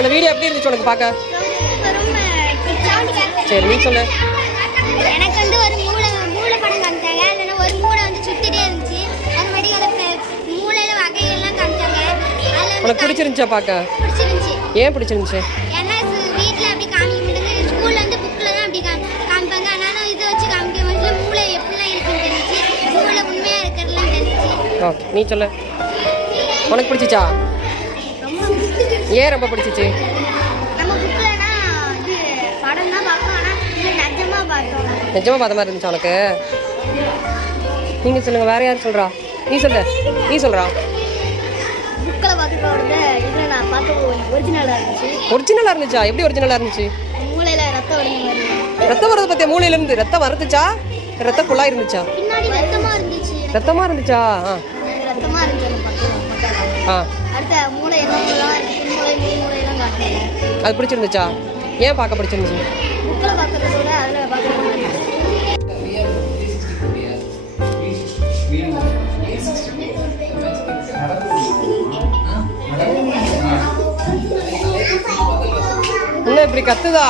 அந்த வீடியோ எப்படி இருந்துச்சு உனக்கு பார்க்க? சரி நீ சொல்லு. எனக்கு வந்து ஒரு மூளை படம் காமிச்சாங்க. அதில் ஒரு மூளை வந்து சுத்திட்டே இருந்துச்சு. அது மாதிரி மூளையில வகைகள்லாம் காமிச்சாங்க. உனக்கு பிடிச்சிருந்துச்சா பார்க்க? பிடிச்சிருந்துச்சு. ஏன் பிடிச்சிருந்துச்சு? ஏன்னா வீட்டில் அப்படி காமிக்க மாட்டாங்க, ஸ்கூல்ல வந்து புக்கில் தான் அப்படி காமிப்பாங்க. ஆனாலும் இதை வச்சு காமிக்க மாதிரி மூளை எப்படிலாம் இருக்குன்னு தெரிஞ்சு, மூளை உண்மையாக இருக்கிறதுலாம் தெரிஞ்சு. ஓகே நீ சொல்லு. உனக்கு பிடிச்சிச்சா? ஏன் ரொம்ப பிடிச்சிச்சு? நம்ம புக்கில்னா இது படம் தான் பார்க்கணும், ஆனால் இது நிஜமாக பார்த்தோம். நிஜமாக பார்த்த மாதிரி இருந்துச்சா உனக்கு? நீங்கள் சொல்லுங்கள், வேறு யார் சொல்கிறா? நீ சொல்ற. புக்கில் பார்த்துக்கோட இதில் நான் பார்த்த ஒரிஜினலாக இருந்துச்சு. ஒரிஜினலாக இருந்துச்சா? எப்படி ஒரிஜினலாக இருந்துச்சு? மூளையில் ரத்தம் வருது மாதிரி. ரத்தம் வரது பற்றிய மூளையிலேருந்து ரத்தம் வரதுச்சா? ரத்த குழாய் இருந்துச்சா? பின்னாடி ரத்தமாக இருந்துச்சு. ரத்தமாக இருந்துச்சா? ரத்தமாக இருந்துச்சு. ஆ அடுத்த மூளை எல்லாம் மூளையெல்லாம் காட்டுறாங்க. அது பிடிச்சிருந்துச்சா? ஏன் பார்க்க பிடிச்சிருந்துச்சு? புக்கில் பார்க்கறத விட அதில் பார்க்குறது. இன்னும் இப்படி கத்துதா?